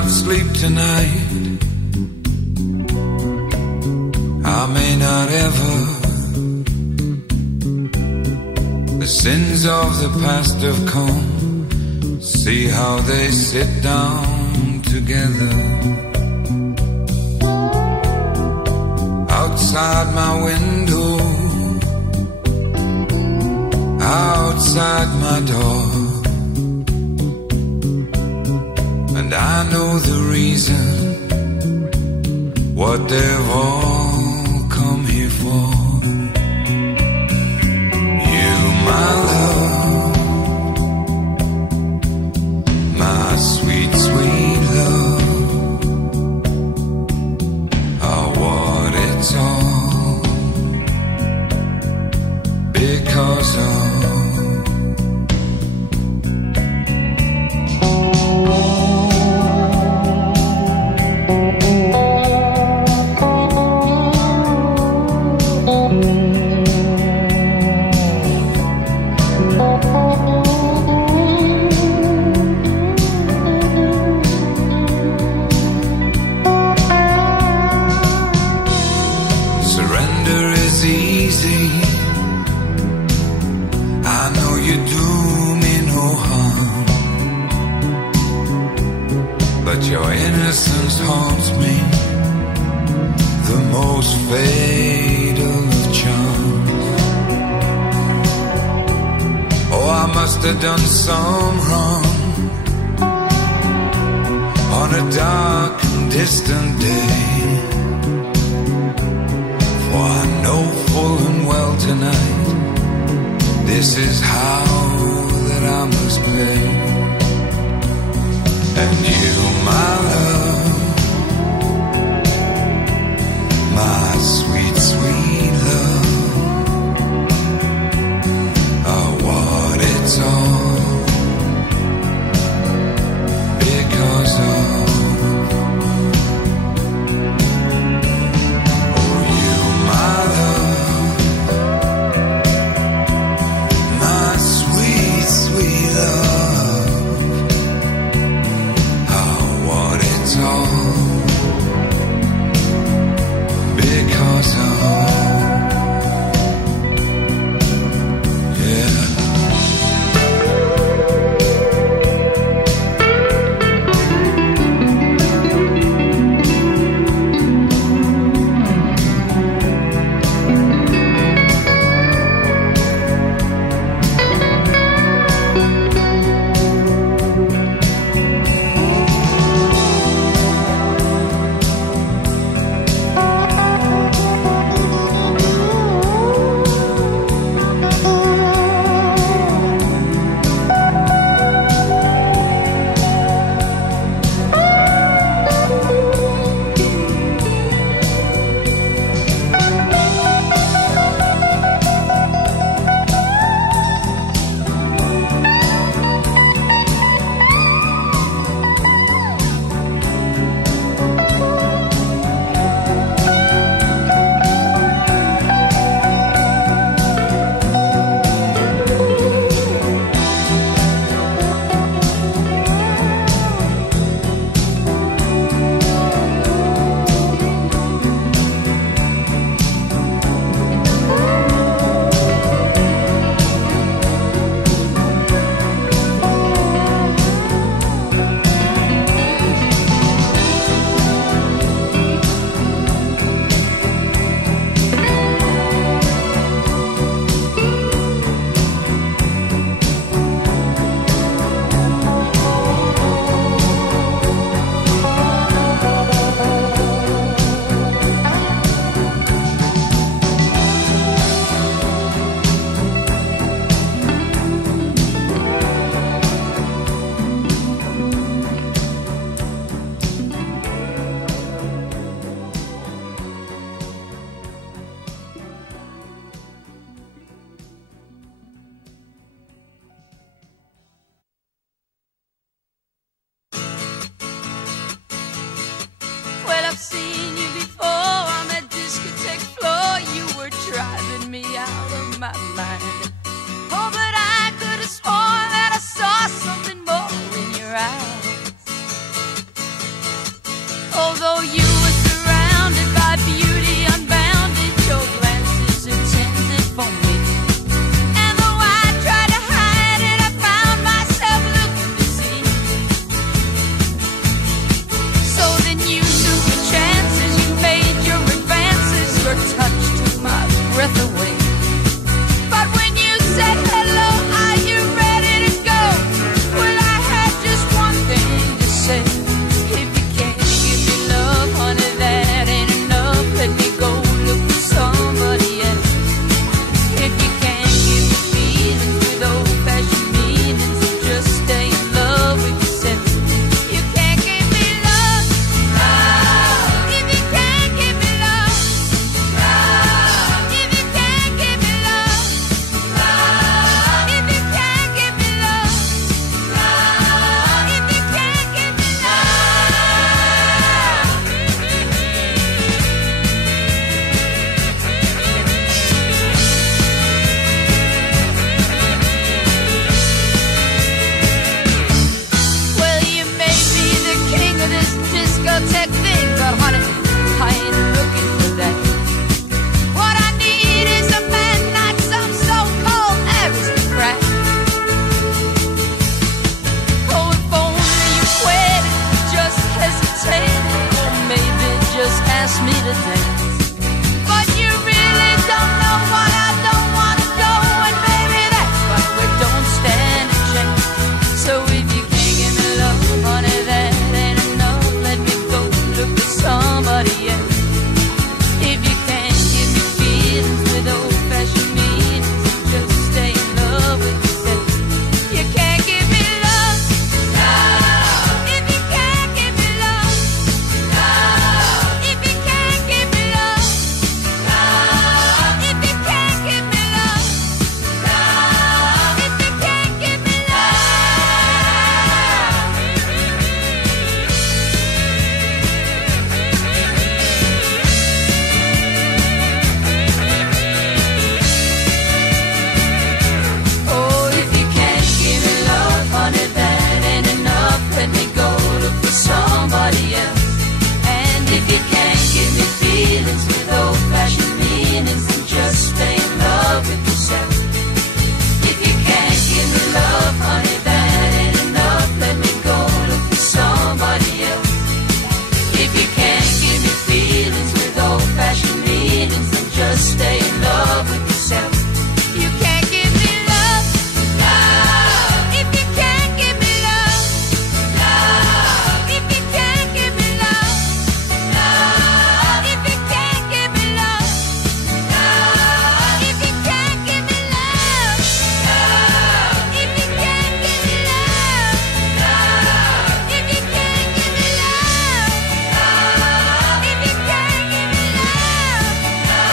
not sleep tonight. I may not ever. The sins of the past have come. See how they sit down together. Outside my window, outside my door, and I know the reason, what they've all come here for. You, my love, my sweet, sweet love, are what it's all because of. Your innocence haunts me, the most fatal of charms. Oh, I must have done some wrong on a dark and distant day, for I know full and well tonight, this is how that I must play. And you, my love, my sweet, sweet love, are what it's all because of. Oh, you, my love, my sweet, sweet love, all because of, yeah. me to dance. But you really don't know what I don't want to go, and baby, that's why we don't stand a chance. So if you can't give me love, honey, that ain't enough. Let me go look for somebody else. If you can't give me feelings with old-fashioned meanings, just stay in love with yourself. You can't give me love, love. If you can't give me love, love. If you can't give me love, love. If you can't give me love, love. If you can't give me love. Oh, if you can't give me love, honey, that ain't enough. Let me go look for somebody else. And if you can't give me feelings with old-fashioned meanings, then just stay in love with yourself. If you can't give me love, honey, that ain't enough. Let me go look for somebody else. If you can't give me feelings with old-fashioned meanings, then just stay in love with yourself. You can't give me love, love. If you can't give me love, love. If you can't give me love, love. If you can't give me love, love. If you can't give me love, love. If you can't give me love, love. If you can't give me love, love. If you can't give me love, love.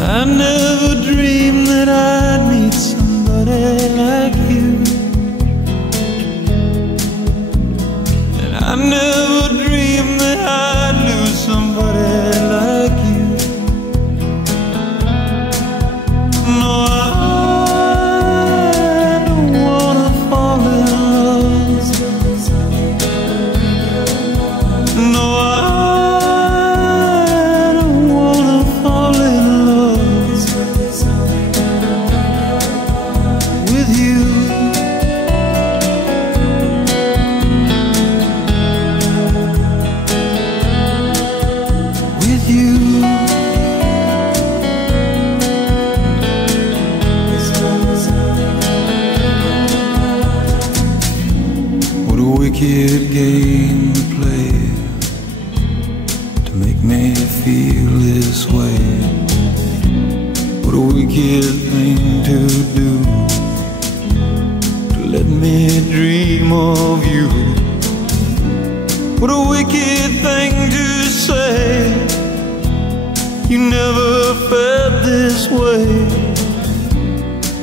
I never dreamed that I'd meet somebody like you, and I never dreamed that I'd lose somebody like you. No, I don't wanna fall in love. No, I don't wanna fall in love with you. With you. What a wicked game to play to make me feel this way. What a wicked thing to do, to let me dream of you. What a wicked thing to say, you never felt this way.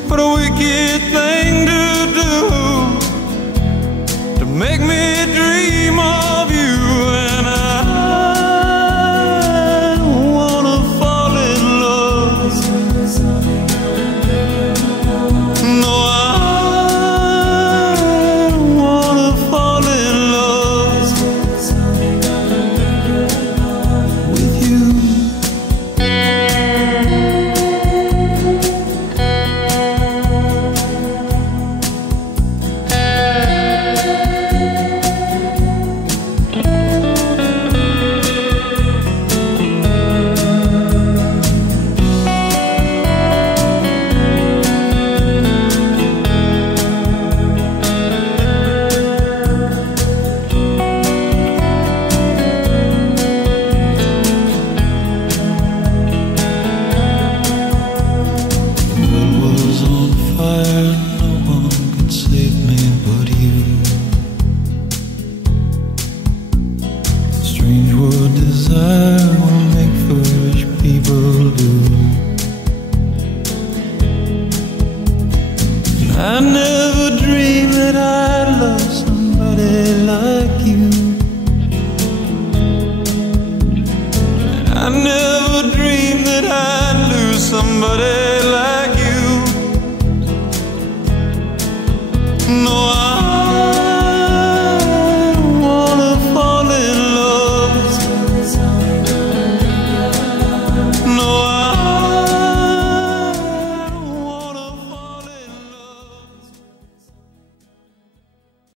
What a wicked thing to do, to make me dream of you. And I don't wanna fall in love. No, I don't wanna fall in love with you. I never